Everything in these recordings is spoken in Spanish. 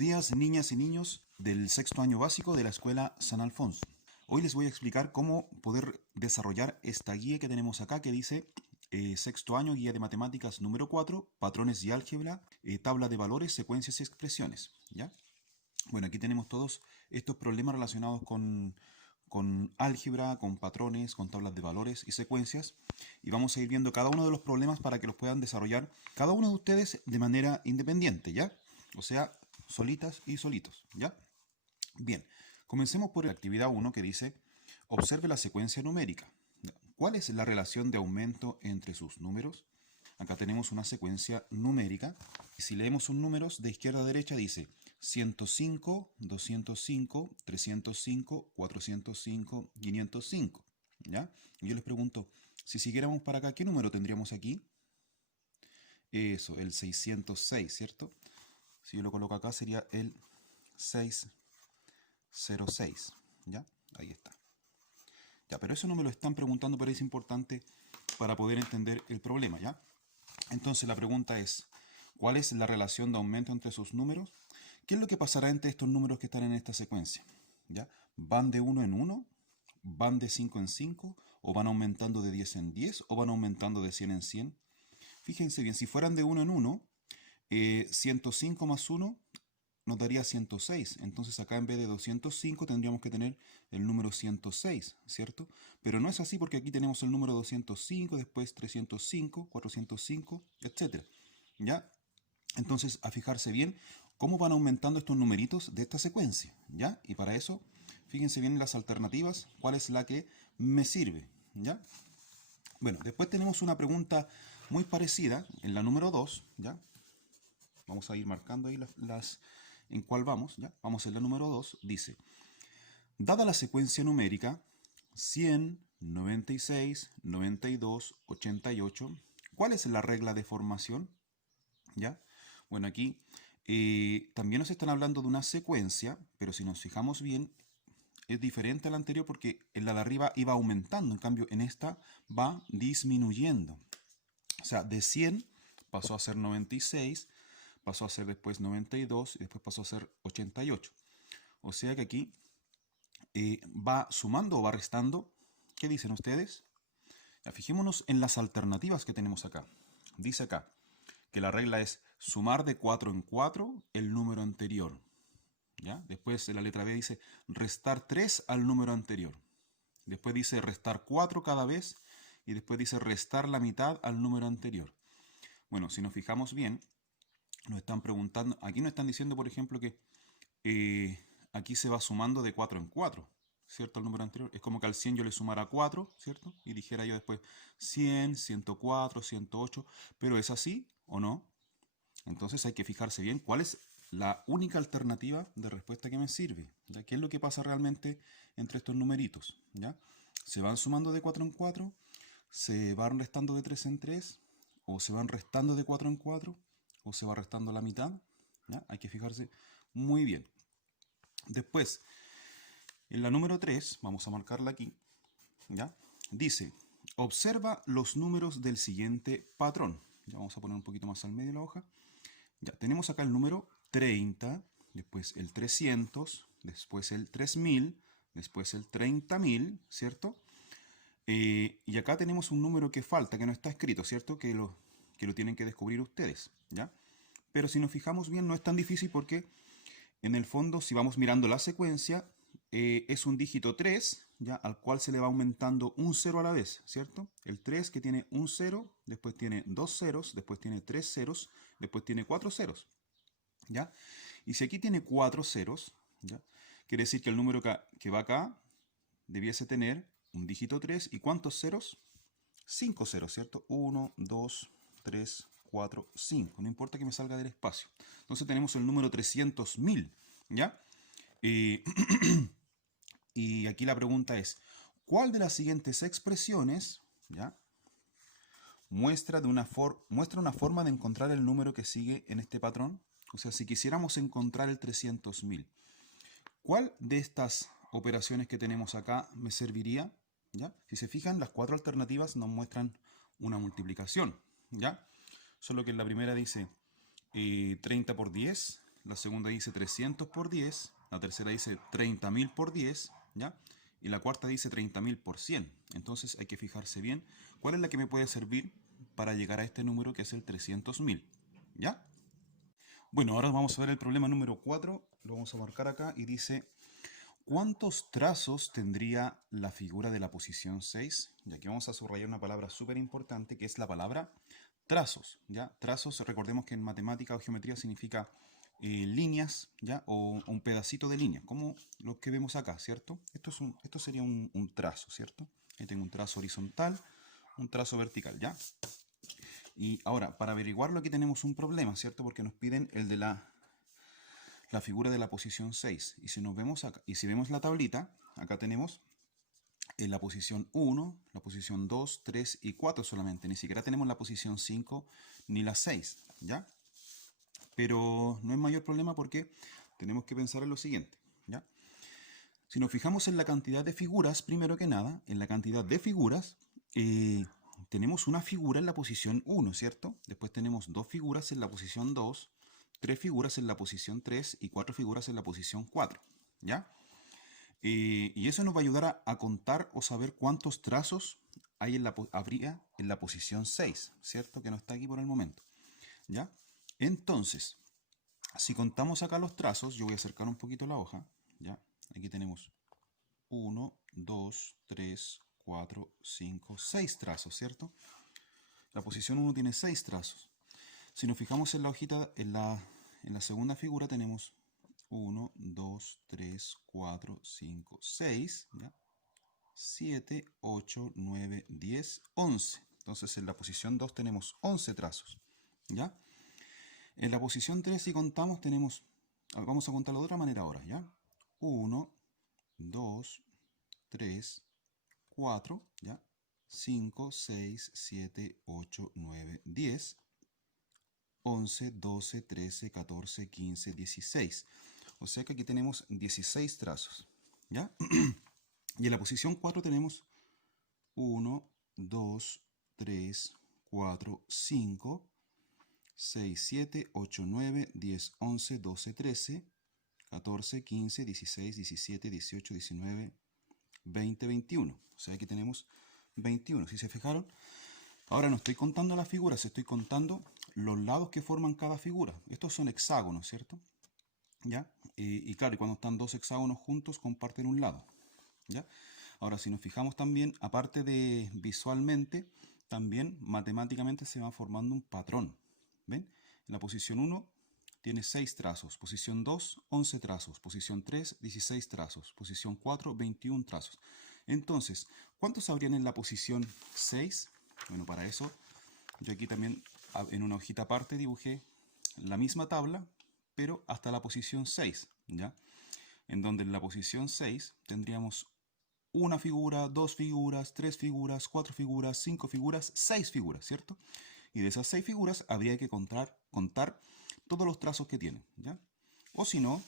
días, niñas y niños del sexto año básico de la Escuela San Alfonso. Hoy les voy a explicar cómo poder desarrollar esta guía que tenemos acá que dice sexto año, guía de matemáticas número 4, patrones y álgebra, tabla de valores, secuencias y expresiones. ¿Ya? Bueno, aquí tenemos todos estos problemas relacionados con álgebra, con patrones, con tablas de valores y secuencias. Y vamos a ir viendo cada uno de los problemas para que los puedan desarrollar cada uno de ustedes de manera independiente, ¿ya? O sea, solitas y solitos, ¿ya? Bien, comencemos por la actividad 1 que dice, observe la secuencia numérica. ¿Cuál es la relación de aumento entre sus números? Acá tenemos una secuencia numérica. Y si leemos sus números de izquierda a derecha dice 105, 205, 305, 405, 505. ¿Ya? Y yo les pregunto, si siguiéramos para acá, ¿qué número tendríamos aquí? Eso, el 606, ¿cierto? Si yo lo coloco acá sería el 606. ¿Ya? Ahí está. Ya, pero eso no me lo están preguntando, pero es importante para poder entender el problema, ¿ya? Entonces la pregunta es, ¿cuál es la relación de aumento entre sus números? ¿Qué es lo que pasará entre estos números que están en esta secuencia? ¿Ya? ¿Van de 1 en 1? ¿Van de 5 en 5? ¿O van aumentando de 10 en 10? ¿O van aumentando de 100 en 100? Fíjense bien, si fueran de 1 en 1, 105 más 1 nos daría 106. Entonces acá en vez de 205 tendríamos que tener el número 106, ¿cierto? Pero no es así porque aquí tenemos el número 205, después 305, 405, etc. ¿Ya? Entonces, a fijarse bien cómo van aumentando estos numeritos de esta secuencia, ¿ya? Y para eso, fíjense bien en las alternativas, cuál es la que me sirve, ¿ya? Bueno, después tenemos una pregunta muy parecida en la número 2, ¿ya? Vamos a ir marcando ahí en cuál vamos, ¿ya? Vamos en la número 2, dice, dada la secuencia numérica 100, 96, 92, 88, ¿cuál es la regla de formación? ¿Ya? Bueno, aquí también nos están hablando de una secuencia, pero si nos fijamos bien, es diferente a la anterior porque en la de arriba iba aumentando, en cambio en esta va disminuyendo. O sea, de 100 pasó a ser 96, pasó a ser después 92 y después pasó a ser 88. O sea que aquí va sumando o va restando. ¿Qué dicen ustedes? Ya, fijémonos en las alternativas que tenemos acá. Dice acá que la regla es sumar de 4 en 4 el número anterior. ¿Ya? Después en la letra B dice restar 3 al número anterior. Después dice restar 4 cada vez y después dice restar la mitad al número anterior. Bueno, si nos fijamos bien, nos están preguntando, aquí nos están diciendo, por ejemplo, que aquí se va sumando de 4 en 4, ¿cierto? Al número anterior. Es como que al 100 yo le sumara 4, ¿cierto? Y dijera yo después 100, 104, 108, pero ¿es así o no? Entonces hay que fijarse bien cuál es la única alternativa de respuesta que me sirve. ¿Ya? ¿Qué es lo que pasa realmente entre estos numeritos? ¿Ya? ¿Se van sumando de 4 en 4? ¿Se van restando de 3 en 3? ¿O se van restando de 4 en 4? ¿O se va restando la mitad? ¿Ya? Hay que fijarse muy bien. Después, en la número 3, vamos a marcarla aquí, ¿ya? Dice, observa los números del siguiente patrón. Ya vamos a poner un poquito más al medio de la hoja. Ya, tenemos acá el número 30, después el 300, después el 3000, después el 30.000, ¿cierto? Y acá tenemos un número que falta, que no está escrito, ¿cierto? Que lo tienen que descubrir ustedes, ¿ya? Pero si nos fijamos bien, no es tan difícil porque, en el fondo, si vamos mirando la secuencia, es un dígito 3, ¿ya? Al cual se le va aumentando un 0 a la vez, ¿cierto? El 3 que tiene un 0, después tiene dos ceros, después tiene tres ceros, después tiene cuatro ceros, ¿ya? Y si aquí tiene cuatro ceros, ¿ya? Quiere decir que el número que va acá debiese tener un dígito 3. ¿Y cuántos ceros? 5 ceros, ¿cierto? 1, 2, 3, 4, 5. No importa que me salga del espacio. Entonces tenemos el número 300.000, ¿ya? Y aquí la pregunta es, ¿cuál de las siguientes expresiones, ¿ya? muestra una forma de encontrar el número que sigue en este patrón? O sea, si quisiéramos encontrar el 300.000, ¿cuál de estas operaciones que tenemos acá me serviría? ¿Ya? Si se fijan, las cuatro alternativas nos muestran una multiplicación, ¿ya? Solo que en la primera dice 30 por 10, la segunda dice 300 por 10, la tercera dice 30.000 por 10, ¿ya? Y la cuarta dice 30.000 por 100. Entonces hay que fijarse bien cuál es la que me puede servir para llegar a este número que es el 300.000, ¿ya? Bueno, ahora vamos a ver el problema número 4, lo vamos a marcar acá y dice: ¿cuántos trazos tendría la figura de la posición 6? Y aquí vamos a subrayar una palabra súper importante que es la palabra trazos, ¿ya? Trazos, recordemos que en matemática o geometría significa líneas, ¿ya? O un pedacito de línea, como lo que vemos acá, ¿cierto? Esto sería un trazo, ¿cierto? Ahí tengo un trazo horizontal, un trazo vertical, ¿ya? Y ahora, para averiguarlo aquí tenemos un problema, ¿cierto? Porque nos piden el de la figura de la posición 6. Y si nos vemos acá, y si vemos la tablita, acá tenemos en la posición 1, la posición 2, 3 y 4 solamente. Ni siquiera tenemos la posición 5 ni la 6, ¿ya? Pero no es mayor problema porque tenemos que pensar en lo siguiente, ¿ya? Si nos fijamos en la cantidad de figuras, primero que nada, en la cantidad de figuras, tenemos una figura en la posición 1, ¿cierto? Después tenemos 2 figuras en la posición 2, 3 figuras en la posición 3 y 4 figuras en la posición 4, ¿ya? Y eso nos va a ayudar a contar o saber cuántos trazos hay habría en la posición 6, ¿cierto? Que no está aquí por el momento, ¿ya? Entonces, si contamos acá los trazos, yo voy a acercar un poquito la hoja, ¿ya? Aquí tenemos 1, 2, 3, 4, 5, 6 trazos, ¿cierto? La posición 1 tiene 6 trazos. Si nos fijamos en la hojita, en la segunda figura tenemos 1, 2, 3, 4, 5, 6, ¿ya? 7, 8, 9, 10, 11. Entonces en la posición 2 tenemos 11 trazos, ¿ya? En la posición 3, si contamos, tenemos, vamos a contarlo de otra manera ahora, ¿ya? 1, 2, 3, 4, ¿ya? 5, 6, 7, 8, 9, 10, 11, 12, 13, 14, 15, 16. O sea que aquí tenemos 16 trazos, ¿ya? Y en la posición 4 tenemos 1, 2, 3, 4, 5, 6, 7, 8, 9, 10, 11, 12, 13, 14, 15, 16, 17, 18, 19, 20, 21. O sea, aquí tenemos 21. Si se fijaron, ahora no estoy contando las figuras, estoy contando los lados que forman cada figura. Estos son hexágonos, ¿cierto? ¿Ya? Y claro, y cuando están dos hexágonos juntos comparten un lado, ¿ya? Ahora, si nos fijamos también, aparte de visualmente, también matemáticamente se va formando un patrón. ¿Ven? En la posición 1 tiene 6 trazos, posición 2, 11 trazos, posición 3, 16 trazos, posición 4, 21 trazos. Entonces, ¿cuántos habrían en la posición 6? Bueno, para eso yo aquí también en una hojita aparte dibujé la misma tabla, pero hasta la posición 6, ¿ya? En donde en la posición 6 tendríamos una figura, 2 figuras, 3 figuras, 4 figuras, 5 figuras, 6 figuras, ¿cierto? Y de esas 6 figuras habría que contar todos los trazos que tienen, ¿ya? O si no,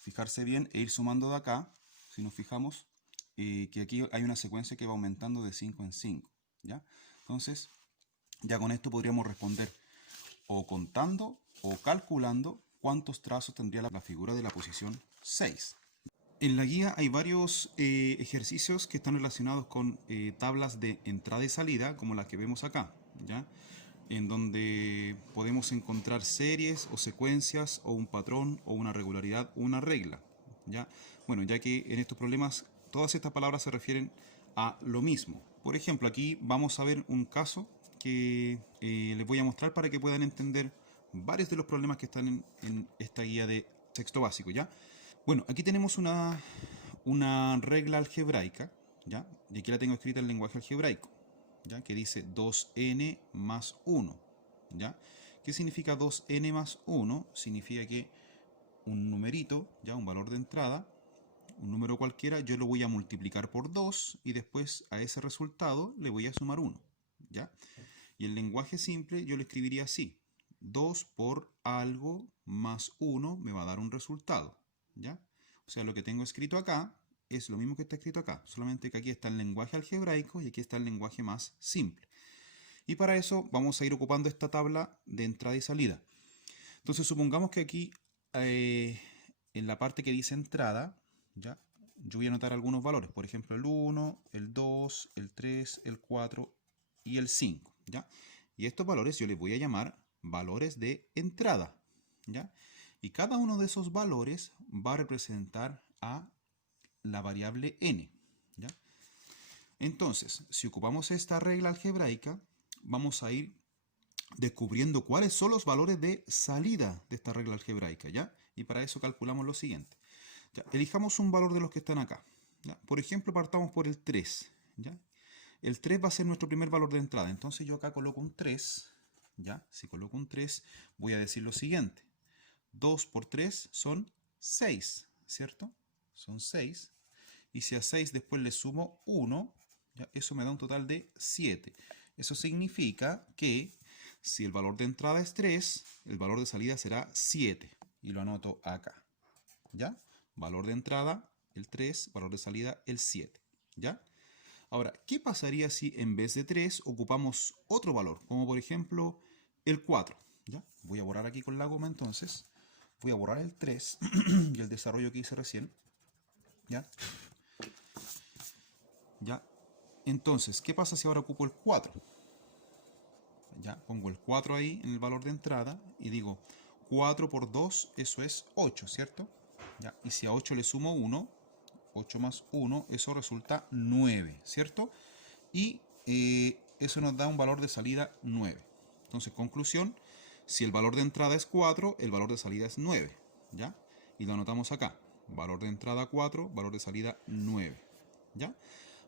fijarse bien e ir sumando de acá, si nos fijamos, que aquí hay una secuencia que va aumentando de 5 en 5, ¿ya? Entonces, ya con esto podríamos responder o contando o calculando cuántos trazos tendría la figura de la posición 6. En la guía hay varios ejercicios que están relacionados con tablas de entrada y salida, como las que vemos acá, ¿ya? En donde podemos encontrar series o secuencias o un patrón o una regularidad o una regla, ¿ya? Bueno, ya que en estos problemas todas estas palabras se refieren a lo mismo. Por ejemplo, aquí vamos a ver un caso que les voy a mostrar para que puedan entender varios de los problemas que están en esta guía de sexto básico, ¿ya? Bueno, aquí tenemos una regla algebraica, ¿ya? Y aquí la tengo escrita en lenguaje algebraico, ¿ya? Que dice 2n más 1, ¿ya? ¿Qué significa 2n más 1? Significa que un numerito, ¿ya? Un valor de entrada, un número cualquiera, yo lo voy a multiplicar por 2 y después a ese resultado le voy a sumar 1, ¿ya? Y en lenguaje simple yo lo escribiría así: 2 por algo más 1 me va a dar un resultado, ¿ya? O sea, lo que tengo escrito acá es lo mismo que está escrito acá, solamente que aquí está el lenguaje algebraico y aquí está el lenguaje más simple. Y para eso vamos a ir ocupando esta tabla de entrada y salida. Entonces supongamos que aquí en la parte que dice entrada, ¿ya? Yo voy a anotar algunos valores, por ejemplo el 1, el 2, el 3, el 4 y el 5, ¿ya? Y estos valores yo les voy a llamar valores de entrada, ¿ya? Y cada uno de esos valores va a representar a la variable n, ¿ya? Entonces, si ocupamos esta regla algebraica, vamos a ir descubriendo cuáles son los valores de salida de esta regla algebraica, ¿ya? Y para eso calculamos lo siguiente. Ya, elijamos un valor de los que están acá, ¿ya? Por ejemplo, partamos por el 3, ¿ya? El 3 va a ser nuestro primer valor de entrada. Entonces yo acá coloco un 3, ¿ya? Si coloco un 3, voy a decir lo siguiente. 2 por 3 son 6, ¿cierto? Son 6. Y si a 6 después le sumo 1, ¿ya? Eso me da un total de 7. Eso significa que si el valor de entrada es 3, el valor de salida será 7. Y lo anoto acá, ¿ya? Valor de entrada, el 3, valor de salida, el 7, ¿ya? Ahora, ¿qué pasaría si en vez de 3 ocupamos otro valor? Como por ejemplo el 4, ¿ya? Voy a borrar aquí con la goma entonces. Voy a borrar el 3 y el desarrollo que hice recién, ¿ya? ¿Ya? Entonces, ¿qué pasa si ahora ocupo el 4? Ya, pongo el 4 ahí en el valor de entrada y digo 4 por 2, eso es 8, ¿cierto? ¿Ya? Y si a 8 le sumo 1, 8 más 1, eso resulta 9, ¿cierto? Y eso nos da un valor de salida 9. Entonces, conclusión, si el valor de entrada es 4, el valor de salida es 9, ¿ya? Y lo anotamos acá. Valor de entrada 4, valor de salida 9, ¿ya?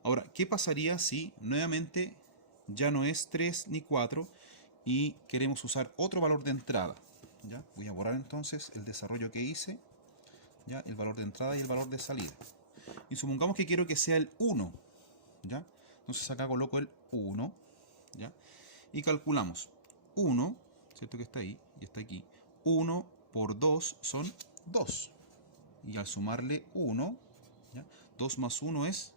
Ahora, ¿qué pasaría si nuevamente ya no es 3 ni 4 y queremos usar otro valor de entrada? ¿Ya? Voy a borrar entonces el desarrollo que hice, ¿ya? El valor de entrada y el valor de salida. Y supongamos que quiero que sea el 1, ¿ya? Entonces acá coloco el 1, ¿ya? Y calculamos 1, ¿cierto? Que está ahí y está aquí. 1 por 2 son 2. Y al sumarle 1, ¿ya? 2 más 1 es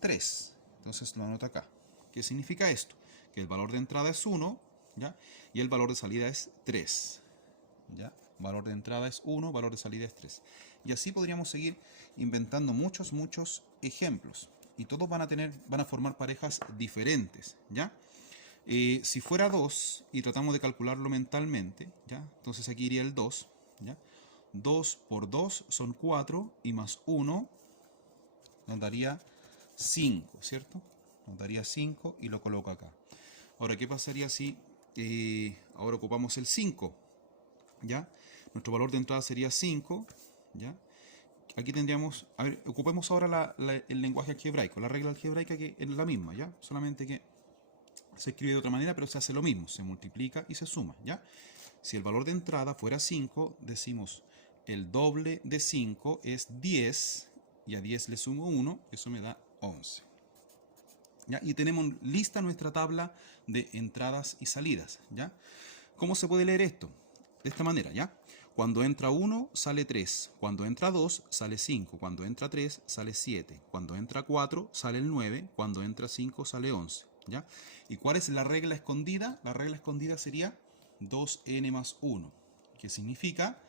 3. Entonces lo anoto acá. ¿Qué significa esto? Que el valor de entrada es 1, ¿ya? Y el valor de salida es 3, ¿ya? Valor de entrada es 1, valor de salida es 3. Y así podríamos seguir inventando muchos ejemplos. Y todos van a formar parejas diferentes, ¿ya? Si fuera 2 y tratamos de calcularlo mentalmente, ¿ya? Entonces aquí iría el 2, ¿ya? 2 por 2 son 4 y más 1 nos daría 5, ¿cierto? Nos daría 5 y lo coloco acá. Ahora, ¿qué pasaría si ahora ocupamos el 5? ¿Ya? Nuestro valor de entrada sería 5, ¿ya? Aquí tendríamos, a ver, ocupemos ahora el lenguaje algebraico, la regla algebraica que es la misma, ¿ya? Solamente que se escribe de otra manera, pero se hace lo mismo, se multiplica y se suma, ¿ya? Si el valor de entrada fuera 5, decimos el doble de 5 es 10, y a 10 le sumo 1, eso me da 11. ¿Ya? Y tenemos lista nuestra tabla de entradas y salidas, ¿ya? ¿Cómo se puede leer esto? De esta manera, ¿ya? Cuando entra 1, sale 3. Cuando entra 2, sale 5. Cuando entra 3, sale 7. Cuando entra 4, sale el 9. Cuando entra 5, sale 11, ¿ya? ¿Y cuál es la regla escondida? La regla escondida sería 2n más 1, que significa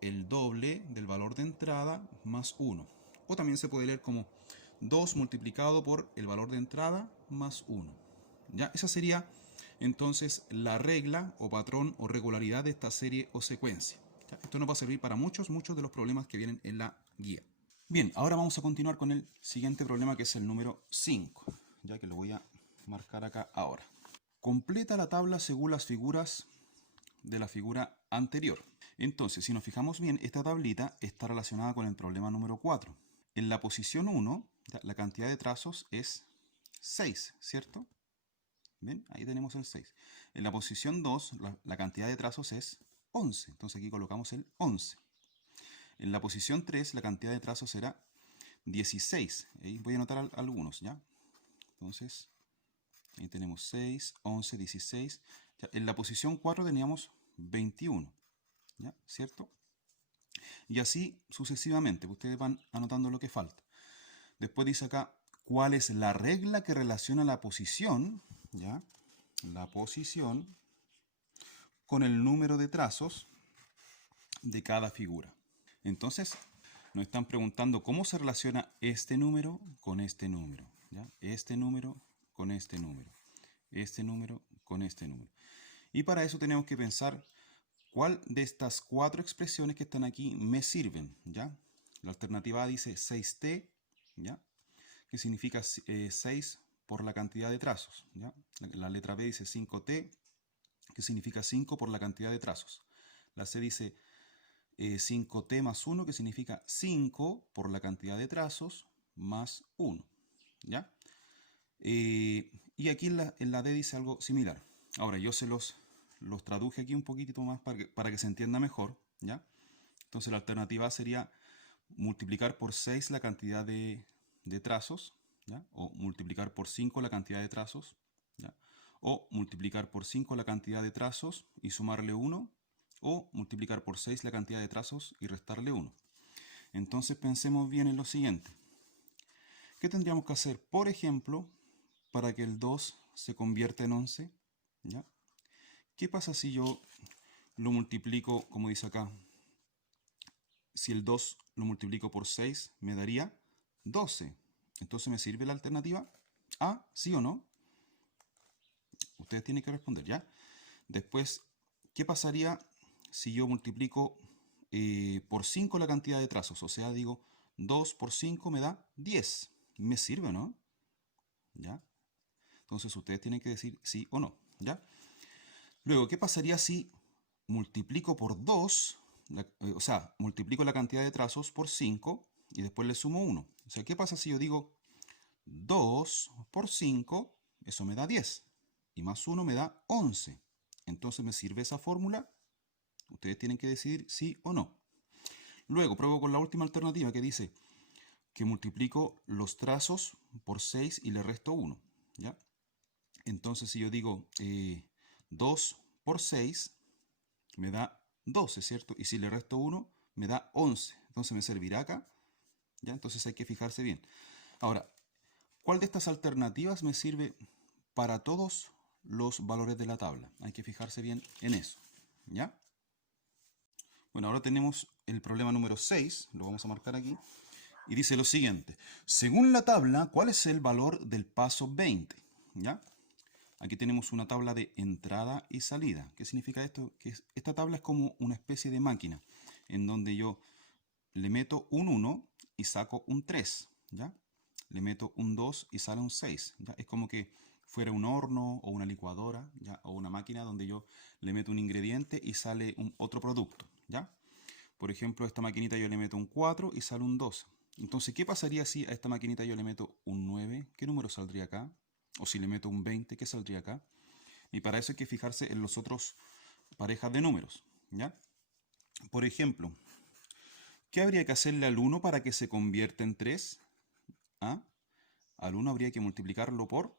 el doble del valor de entrada más 1. O también se puede leer como 2 multiplicado por el valor de entrada más 1. ¿Ya? Esa sería entonces la regla o patrón o regularidad de esta serie o secuencia. ¿Ya? Esto nos va a servir para muchos de los problemas que vienen en la guía. Bien, ahora vamos a continuar con el siguiente problema, que es el número 5, ya que lo voy a marcar acá ahora. Completa la tabla según las figuras de la figura anterior. Entonces, si nos fijamos bien, esta tablita está relacionada con el problema número 4. En la posición 1, la cantidad de trazos es 6, ¿cierto? ¿Ven? Ahí tenemos el 6. En la posición 2, la cantidad de trazos es 11. Entonces aquí colocamos el 11. En la posición 3, la cantidad de trazos será 16. Ahí voy a anotar algunos, ¿ya? Entonces, ahí tenemos 6, 11, 16. Ya, en la posición 4 teníamos 21, ¿ya? ¿Cierto? Y así sucesivamente. Ustedes van anotando lo que falta. Después dice acá, ¿cuál es la regla que relaciona la posición, ¿ya? La posición con el número de trazos de cada figura. Entonces, nos están preguntando cómo se relaciona este número con este número, ¿ya? Este número con este número, este número con este número. Y para eso tenemos que pensar cuál de estas cuatro expresiones que están aquí me sirven, ¿ya? La alternativa A dice 6t, ¿ya? Que significa 6 por la cantidad de trazos, ¿ya? La letra B dice 5t, que significa 5 por la cantidad de trazos. La C dice 5t más 1, que significa 5 por la cantidad de trazos más 1, ¿ya? Y aquí en la D dice algo similar. Ahora, yo se los traduje aquí un poquitito más para que se entienda mejor, ¿ya? Entonces la alternativa A sería multiplicar por 6 la cantidad de trazos, ¿ya? O multiplicar por 5 la cantidad de trazos, ¿ya? O multiplicar por 5 la cantidad de trazos y sumarle 1, o multiplicar por 6 la cantidad de trazos y restarle 1. Entonces pensemos bien en lo siguiente. ¿Qué tendríamos que hacer, por ejemplo, para que el 2 se convierta en 11? ¿Ya? ¿Qué pasa si yo lo multiplico, como dice acá? Si el 2 lo multiplico por 6, me daría 12. Entonces, ¿me sirve la alternativa A? ¿Sí o no? Ustedes tienen que responder, ¿ya? Después, ¿qué pasaría si yo multiplico por 5 la cantidad de trazos? O sea, digo, 2 por 5 me da 10. ¿Me sirve o no? ¿Ya? Entonces, ustedes tienen que decir sí o no, ¿ya? Luego, ¿qué pasaría si multiplico por 2, o sea, multiplico la cantidad de trazos por 5 y después le sumo 1? O sea, ¿qué pasa si yo digo 2 por 5? Eso me da 10. Y más 1 me da 11. Entonces, ¿me sirve esa fórmula? Ustedes tienen que decidir sí o no. Luego, pruebo con la última alternativa que dice que multiplico los trazos por 6 y le resto 1, ¿ya? Entonces, si yo digo 2 por 6, me da 12, ¿cierto? Y si le resto 1, me da 11. Entonces me servirá acá, ¿ya? Entonces hay que fijarse bien. Ahora, ¿cuál de estas alternativas me sirve para todos los valores de la tabla? Hay que fijarse bien en eso, ¿ya? Bueno, ahora tenemos el problema número 6, lo vamos a marcar aquí, y dice lo siguiente. Según la tabla, ¿cuál es el valor del paso 20? ¿Ya? Aquí tenemos una tabla de entrada y salida. ¿Qué significa esto? Que esta tabla es como una especie de máquina, en donde yo le meto un 1 y saco un 3, ¿ya? Le meto un 2 y sale un 6, ¿ya? Es como que fuera un horno o una licuadora, ¿ya? O una máquina donde yo le meto un ingrediente y sale otro producto, ¿ya? Por ejemplo, a esta maquinita yo le meto un 4 y sale un 2. Entonces, ¿qué pasaría si a esta maquinita yo le meto un 9? ¿Qué número saldría acá? O si le meto un 20, ¿qué saldría acá? Y para eso hay que fijarse en los otros parejas de números, ¿ya? Por ejemplo, ¿qué habría que hacerle al 1 para que se convierta en 3? ¿Ah? Al 1 habría que multiplicarlo por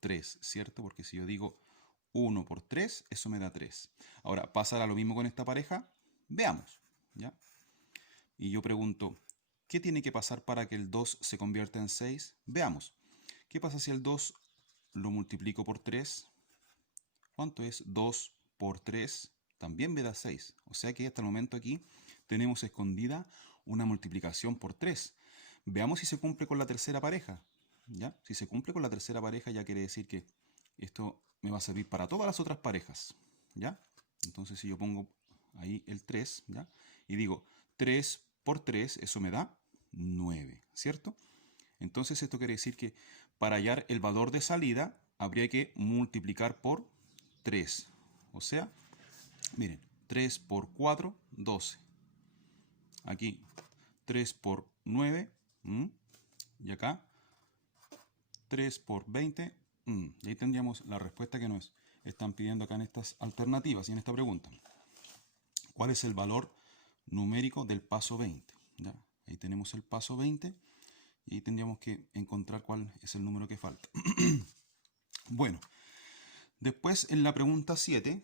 3, ¿cierto? Porque si yo digo 1 por 3, eso me da 3. Ahora, ¿pasará lo mismo con esta pareja? Veamos, ¿ya? Y yo pregunto, ¿qué tiene que pasar para que el 2 se convierta en 6? Veamos. ¿Qué pasa si el 2 lo multiplico por 3? ¿Cuánto es 2 por 3? También me da 6. O sea que hasta el momento aquí tenemos escondida una multiplicación por 3. Veamos si se cumple con la tercera pareja, ¿ya? Si se cumple con la tercera pareja, ya quiere decir que esto me va a servir para todas las otras parejas, ¿ya? Entonces, si yo pongo ahí el 3, ¿ya? Y digo 3 por 3, eso me da 9, ¿cierto? Entonces, esto quiere decir que para hallar el valor de salida, habría que multiplicar por 3. O sea, miren, 3 por 4, 12. Aquí, 3 por 9, y acá 3 por 20, y ahí tendríamos la respuesta que nos están pidiendo acá en estas alternativas y en esta pregunta. ¿Cuál es el valor numérico del paso 20? ¿Ya? Ahí tenemos el paso 20 y ahí tendríamos que encontrar cuál es el número que falta. Bueno, después en la pregunta 7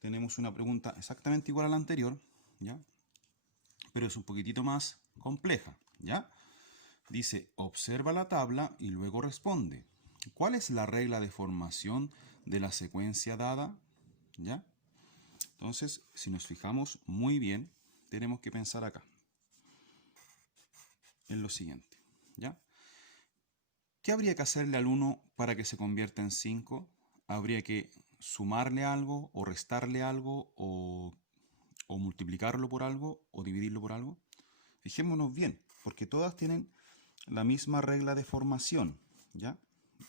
tenemos una pregunta exactamente igual a la anterior, ¿ya? Pero es un poquitito más compleja, ¿ya? Dice, observa la tabla y luego responde. ¿Cuál es la regla de formación de la secuencia dada? ¿Ya? Entonces, si nos fijamos muy bien, tenemos que pensar acá en lo siguiente, ¿ya? ¿Qué habría que hacerle al 1 para que se convierta en 5? Habría que sumarle algo, o restarle algo, o multiplicarlo por algo, o dividirlo por algo. Fijémonos bien, porque todas tienen la misma regla de formación, ¿ya?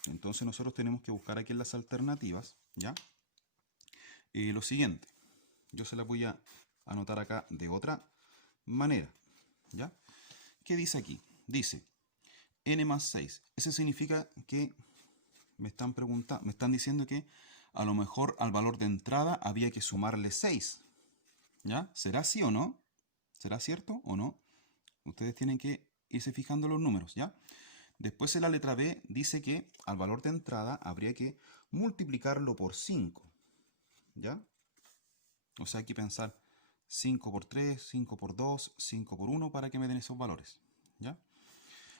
Entonces nosotros tenemos que buscar aquí en las alternativas, ¿ya? Lo siguiente, yo se las voy a anotar acá de otra manera, ¿ya? ¿Qué dice aquí? Dice n más 6. Eso significa que me están diciendo que a lo mejor al valor de entrada había que sumarle 6, ¿ya? ¿Será así o no? ¿Será cierto o no? Ustedes tienen que irse fijando los números, ¿ya? Después en la letra B dice que al valor de entrada habría que multiplicarlo por 5, ¿ya? O sea, hay que pensar 5 por 3, 5 por 2, 5 por 1 para que me den esos valores, ¿ya?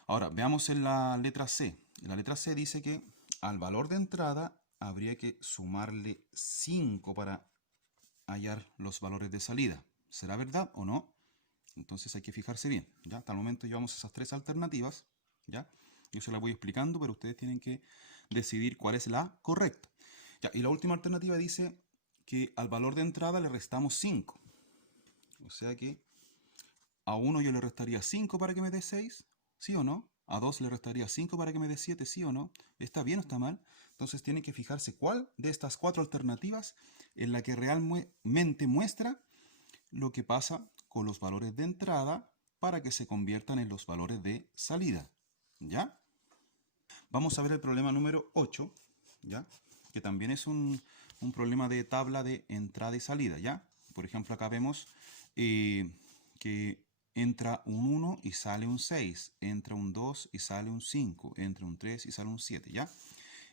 Ahora, veamos en la letra C. En la letra C dice que al valor de entrada habría que sumarle 5 para hallar los valores de salida. ¿Será verdad o no? Entonces hay que fijarse bien, ¿ya? Hasta el momento llevamos esas tres alternativas, ¿ya? Yo se las voy explicando, pero ustedes tienen que decidir cuál es la correcta. Ya, y la última alternativa dice que al valor de entrada le restamos 5. O sea que a 1 yo le restaría 5 para que me dé 6, ¿sí o no? A 2 le restaría 5 para que me dé 7, ¿sí o no? ¿Está bien o está mal? Entonces tienen que fijarse cuál de estas cuatro alternativas es la que realmente muestra lo que pasa con los valores de entrada para que se conviertan en los valores de salida, ¿ya? Vamos a ver el problema número 8, ¿ya? Que también es un problema de tabla de entrada y salida, ¿ya? Por ejemplo, acá vemos que entra un 1 y sale un 6, entra un 2 y sale un 5, entra un 3 y sale un 7, ¿ya?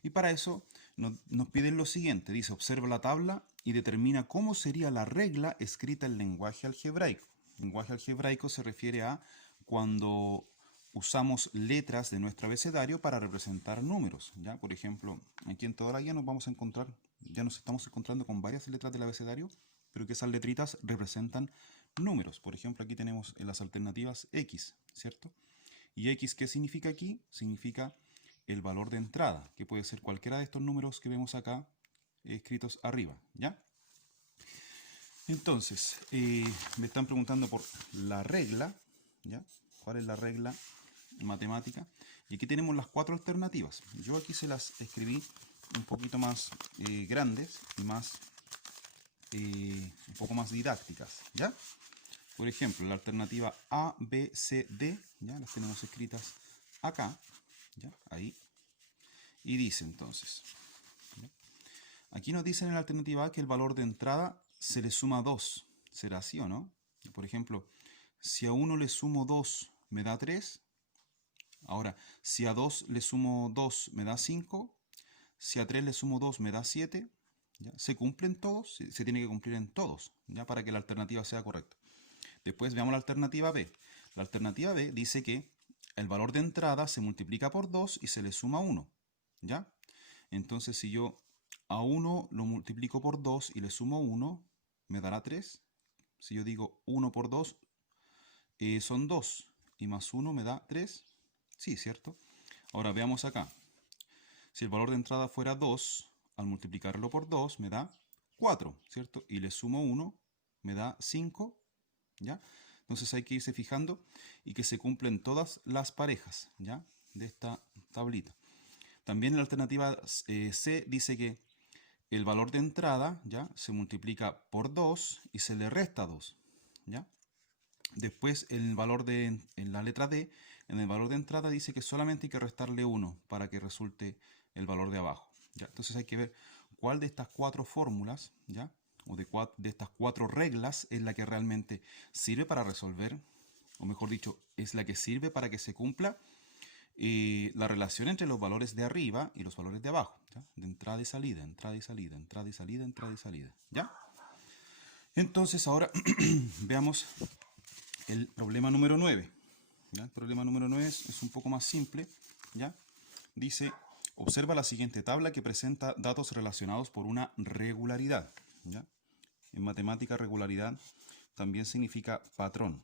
Y para eso nos piden lo siguiente, dice, observa la tabla y determina cómo sería la regla escrita en lenguaje algebraico. Lenguaje algebraico se refiere a cuando usamos letras de nuestro abecedario para representar números, ¿ya? Por ejemplo, aquí en toda la guía ya nos estamos encontrando con varias letras del abecedario, pero que esas letritas representan números. Por ejemplo, aquí tenemos en las alternativas X, ¿cierto? ¿Y X qué significa aquí? Significa el valor de entrada, que puede ser cualquiera de estos números que vemos acá escritos arriba, ¿ya? Entonces, me están preguntando por la regla, ¿ya? ¿Cuál es la regla matemática? Y aquí tenemos las cuatro alternativas. Yo aquí se las escribí un poquito más grandes y un poco más didácticas, ¿ya? Por ejemplo, la alternativa A, B, C, D, ¿ya? Las tenemos escritas acá, ¿ya? Ahí. Y dice entonces, ¿ya? Aquí nos dicen en la alternativa A que el valor de entrada se le suma 2. ¿Será así o no? Por ejemplo, si a 1 le sumo 2 me da 3. Ahora, si a 2 le sumo 2 me da 5. Si a 3 le sumo 2 me da 7. ¿Ya? ¿Se cumplen todos? Se tiene que cumplir en todos, ¿ya? Para que la alternativa sea correcta. Después veamos la alternativa B. La alternativa B dice que el valor de entrada se multiplica por 2 y se le suma 1, ¿ya? Entonces, si yo a 1 lo multiplico por 2 y le sumo 1, me dará 3. Si yo digo 1 por 2, son 2. Y más 1 me da 3. Sí, ¿cierto? Ahora veamos acá. Si el valor de entrada fuera 2, al multiplicarlo por 2 me da 4, ¿cierto? Y le sumo 1, me da 5, ¿ya? Entonces hay que irse fijando y que se cumplen todas las parejas, ¿ya? De esta tablita. También en la alternativa C dice que el valor de entrada, ¿ya? Se multiplica por 2 y se le resta 2, ¿ya? Después en la letra D, en el valor de entrada dice que solamente hay que restarle 1 para que resulte el valor de abajo, ¿ya? Entonces hay que ver cuál de estas cuatro fórmulas, ¿ya? O de estas cuatro reglas es la que realmente sirve para resolver, o mejor dicho, es la que sirve para que se cumpla la relación entre los valores de arriba y los valores de abajo, ¿ya? De entrada y salida, entrada y salida, entrada y salida, entrada y salida, ¿ya? Entonces ahora veamos el problema número 9. ¿Ya? El problema número 9 es un poco más simple, ¿ya? Dice, observa la siguiente tabla que presenta datos relacionados por una regularidad, ¿ya? En matemática, regularidad también significa patrón,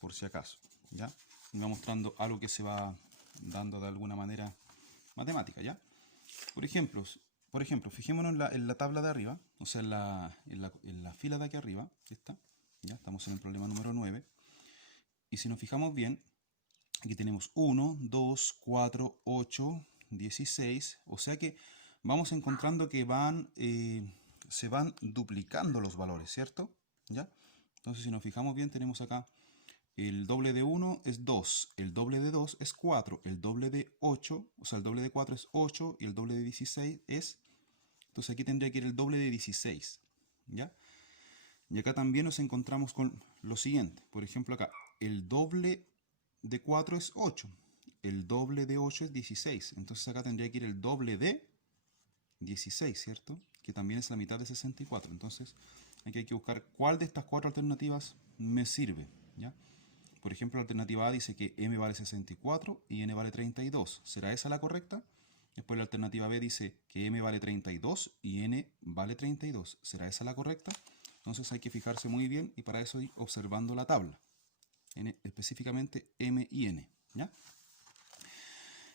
por si acaso, ¿ya? Y va mostrando algo que se va dando de alguna manera matemática, ¿ya? Por ejemplo, fijémonos en la tabla de arriba, o sea, en la fila de aquí arriba, ¿está? Ya estamos en el problema número 9. Y si nos fijamos bien, aquí tenemos 1, 2, 4, 8, 16. O sea que vamos encontrando que se van duplicando los valores, ¿cierto? ¿Ya? Entonces, si nos fijamos bien, tenemos acá el doble de 1 es 2, el doble de 2 es 4, el doble de 8, o sea, el doble de 4 es 8 y el doble de 16 es... Entonces aquí tendría que ir el doble de 16, ¿ya? Y acá también nos encontramos con lo siguiente. Por ejemplo, acá el doble de 4 es 8, el doble de 8 es 16. Entonces acá tendría que ir el doble de 16, ¿cierto? Que también es la mitad de 64. Entonces aquí hay que buscar cuál de estas cuatro alternativas me sirve, ¿ya? Por ejemplo, la alternativa A dice que m vale 64 y n vale 32. ¿Será esa la correcta? Después la alternativa B dice que m vale 32 y n vale 32. ¿Será esa la correcta? Entonces hay que fijarse muy bien y para eso ir observando la tabla. Específicamente m y n, ¿ya?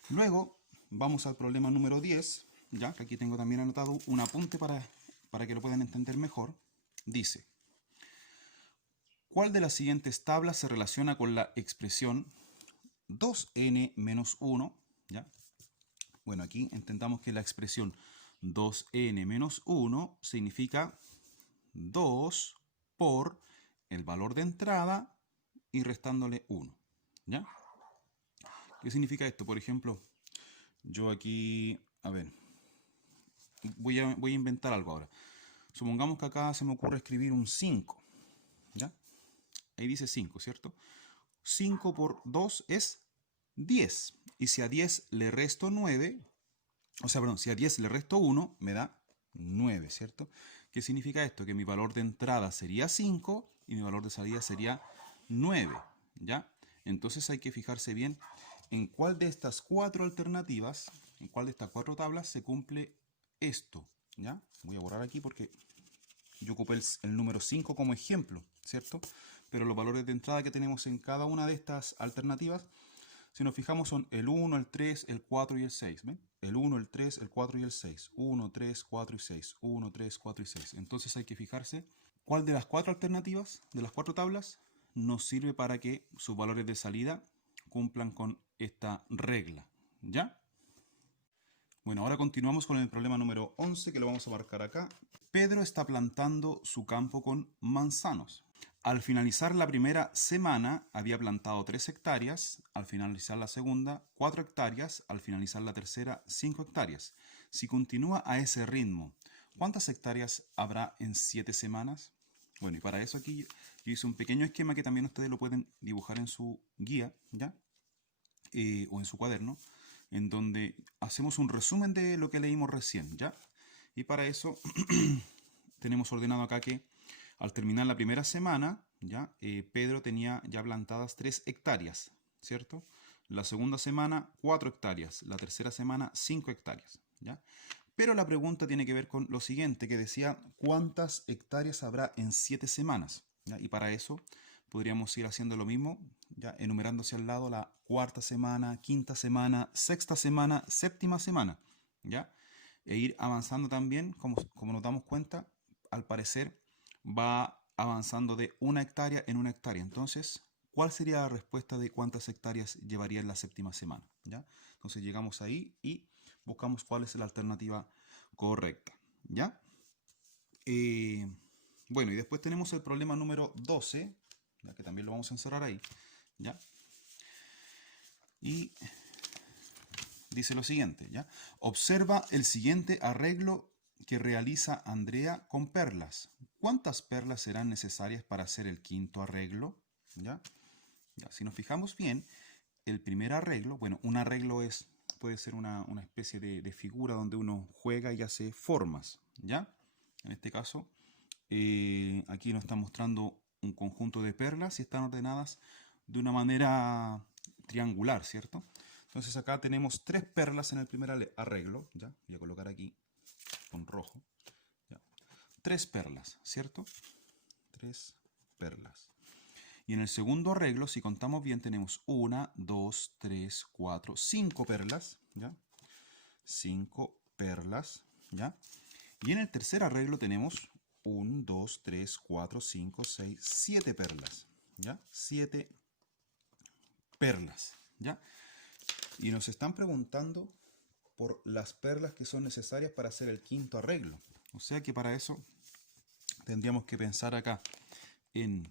Luego vamos al problema número 10, ¿ya? Que aquí tengo también anotado un apunte para que lo puedan entender mejor. Dice: ¿cuál de las siguientes tablas se relaciona con la expresión 2n menos 1? ¿Ya? Bueno, aquí entendamos que la expresión 2n menos 1 significa 2 por el valor de entrada y restándole 1. ¿Ya? ¿Qué significa esto? Por ejemplo, yo aquí, a ver, voy a inventar algo ahora. Supongamos que acá se me ocurre escribir un 5. ¿Ya? Ahí dice 5, ¿cierto? 5 por 2 es 10. Y si a 10 le resto 9, o sea, perdón, si a 10 le resto 1, me da 9, ¿cierto? ¿Qué significa esto? Que mi valor de entrada sería 5 y mi valor de salida sería 9, ¿ya? Entonces hay que fijarse bien en cuál de estas cuatro alternativas, en cuál de estas cuatro tablas se cumple esto, ¿ya? Voy a borrar aquí porque yo ocupé el número 5 como ejemplo, ¿cierto? Pero los valores de entrada que tenemos en cada una de estas alternativas, si nos fijamos, son el 1, el 3, el 4 y el 6. ¿Ven? El 1, el 3, el 4 y el 6. 1, 3, 4 y 6. 1, 3, 4 y 6. Entonces hay que fijarse cuál de las cuatro alternativas, de las cuatro tablas, nos sirve para que sus valores de salida cumplan con esta regla. ¿Ya? Bueno, ahora continuamos con el problema número 11, que lo vamos a marcar acá. Pedro está plantando su campo con manzanos. Al finalizar la primera semana había plantado 3 hectáreas, al finalizar la segunda 4 hectáreas, al finalizar la tercera 5 hectáreas. Si continúa a ese ritmo, ¿cuántas hectáreas habrá en 7 semanas? Bueno, y para eso aquí yo hice un pequeño esquema que también ustedes lo pueden dibujar en su guía, ¿ya? O en su cuaderno, en donde hacemos un resumen de lo que leímos recién, ¿ya? Y para eso tenemos ordenado acá que al terminar la primera semana, ¿ya? Pedro tenía ya plantadas 3 hectáreas, ¿cierto? La segunda semana 4 hectáreas, la tercera semana 5 hectáreas, ¿ya? Pero la pregunta tiene que ver con lo siguiente, que decía ¿cuántas hectáreas habrá en 7 semanas? ¿Ya? Y para eso podríamos ir haciendo lo mismo, ya enumerando hacia el lado la cuarta semana, quinta semana, sexta semana, séptima semana, ¿ya? E ir avanzando también, como nos damos cuenta, al parecer va avanzando de 1 hectárea en 1 hectárea. Entonces, ¿cuál sería la respuesta de cuántas hectáreas llevaría en la séptima semana? ¿Ya? Entonces llegamos ahí y buscamos cuál es la alternativa correcta. ¿Ya? Bueno, y después tenemos el problema número 12, ya que también lo vamos a encerrar ahí. ¿Ya? Y dice lo siguiente, ¿ya? Observa el siguiente arreglo que realiza Andrea con perlas. ¿Cuántas perlas serán necesarias para hacer el quinto arreglo? ¿Ya? Ya, si nos fijamos bien, el primer arreglo, bueno, un arreglo puede ser una especie de figura donde uno juega y hace formas, ¿ya? En este caso, aquí nos está mostrando un conjunto de perlas y están ordenadas de una manera triangular, ¿cierto? Entonces acá tenemos 3 perlas en el primer arreglo, ¿ya? Voy a colocar aquí con rojo, ¿ya? 3 perlas, ¿cierto? 3 perlas. Y en el segundo arreglo, si contamos bien, tenemos 1, 2, 3, 4, 5 perlas, ¿ya? 5 perlas, ¿ya? Y en el tercer arreglo tenemos 1, 2, 3, 4, 5, 6, 7 perlas, ¿ya? 7 perlas, ¿ya? Y nos están preguntando por las perlas que son necesarias para hacer el quinto arreglo. O sea que para eso tendríamos que pensar acá en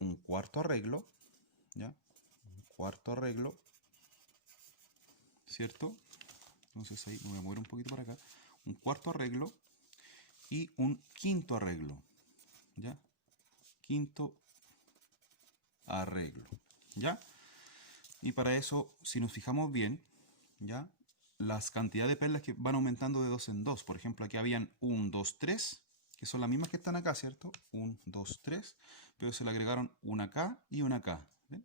un cuarto arreglo, ¿ya? Un cuarto arreglo, ¿cierto? Entonces ahí me voy a mover un poquito para acá. Un cuarto arreglo y un quinto arreglo, ¿ya? Quinto arreglo, ¿ya? Y para eso, si nos fijamos bien, ¿ya? Las cantidades de perlas que van aumentando de 2 en 2. Por ejemplo, aquí habían 1, 2, 3, que son las mismas que están acá, ¿cierto? 1, 2, 3, pero se le agregaron una acá y una acá. ¿Ven?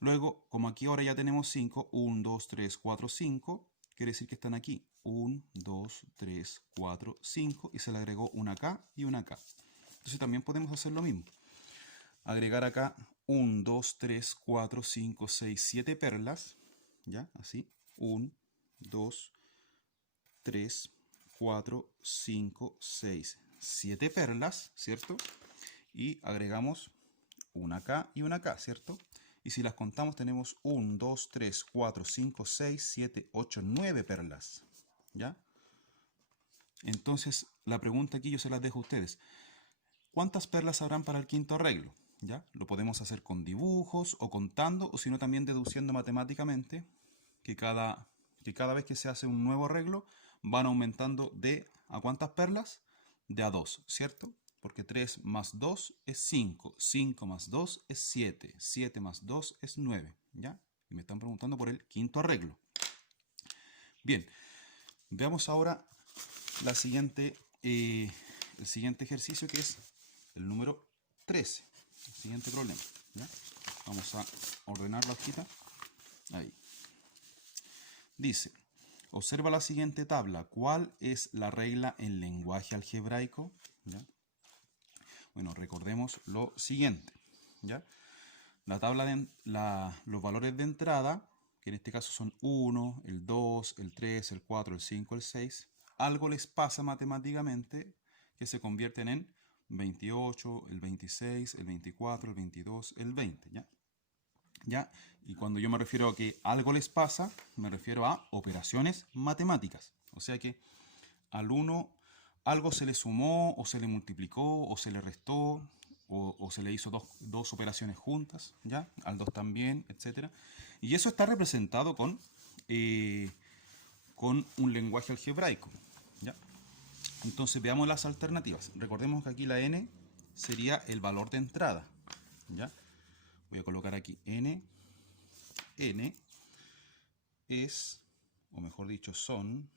Luego, como aquí ahora ya tenemos 5, 1, 2, 3, 4, 5, quiere decir que están aquí 1, 2, 3, 4, 5 y se le agregó una acá y una acá. Entonces también podemos hacer lo mismo. Agregar acá 1, 2, 3, 4, 5, 6, 7 perlas, ¿ya? Así, 1, 2, 3, 4, 5, 6, 7 perlas, ¿cierto? Y agregamos una acá y una acá, ¿cierto? Y si las contamos tenemos 1, 2, 3, 4, 5, 6, 7, 8, 9 perlas, ¿ya? Entonces, la pregunta aquí yo se las dejo a ustedes. ¿Cuántas perlas habrán para el quinto arreglo? ¿Ya? Lo podemos hacer con dibujos o contando, o si no también deduciendo matemáticamente que cada vez que se hace un nuevo arreglo van aumentando de ¿a cuántas perlas? De a 2, ¿cierto? Porque 3 más 2 es 5, 5 más 2 es 7, 7 más 2 es 9, ¿ya? Y me están preguntando por el quinto arreglo. Bien, veamos ahora el siguiente ejercicio, que es el número 13. El siguiente problema, ¿ya? Vamos a ordenar la hojita. Ahí. Dice, observa la siguiente tabla. ¿Cuál es la regla en lenguaje algebraico? ¿Ya? Bueno, recordemos lo siguiente, ¿ya? La tabla de los valores de entrada, que en este caso son 1, el 2, el 3, el 4, el 5, el 6, algo les pasa matemáticamente que se convierten en 28, el 26, el 24, el 22, el 20, ¿ya? ¿Ya? Y cuando yo me refiero a que algo les pasa, me refiero a operaciones matemáticas. O sea que al 1 algo se le sumó, o se le multiplicó, o se le restó, o se le hizo dos operaciones juntas, ¿ya? Al 2 también, etc. Y eso está representado con un lenguaje algebraico, ¿ya? Entonces veamos las alternativas. Recordemos que aquí la n sería el valor de entrada, ¿ya? Voy a colocar aquí n. N es, o mejor dicho, son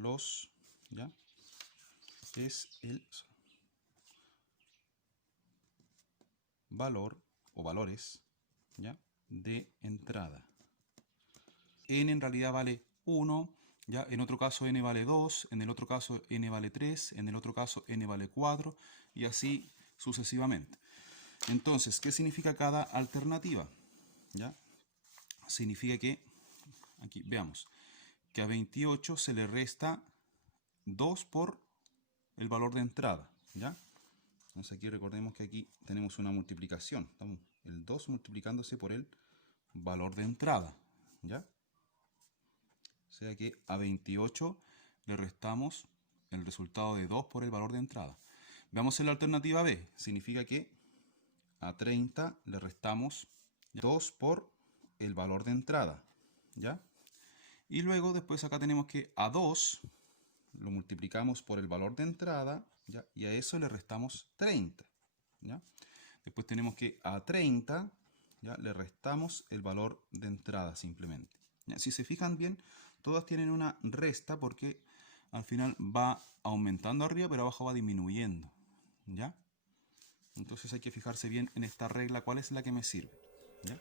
los, ¿ya? Es el valor o valores, ¿ya? De entrada. N en realidad vale 1, ¿ya? En otro caso n vale 2, en el otro caso n vale 3, en el otro caso n vale 4 y así sucesivamente. Entonces, ¿qué significa cada alternativa? ¿Ya? Significa que, aquí veamos, que a 28 se le resta 2 por el valor de entrada, ¿ya? Entonces aquí recordemos que aquí tenemos una multiplicación, estamos el 2 multiplicándose por el valor de entrada, ¿ya? O sea que a 28 le restamos el resultado de 2 por el valor de entrada. Veamos en la alternativa B, significa que a 30 le restamos 2 por el valor de entrada, ¿ya? Y luego después acá tenemos que a 2 lo multiplicamos por el valor de entrada, ¿ya? Y a eso le restamos 30, ¿ya? Después tenemos que a 30, ¿ya? Le restamos el valor de entrada simplemente, ¿ya? Si se fijan bien, todas tienen una resta porque al final va aumentando arriba, pero abajo va disminuyendo, ¿ya? Entonces hay que fijarse bien en esta regla, cuál es la que me sirve, ¿ya?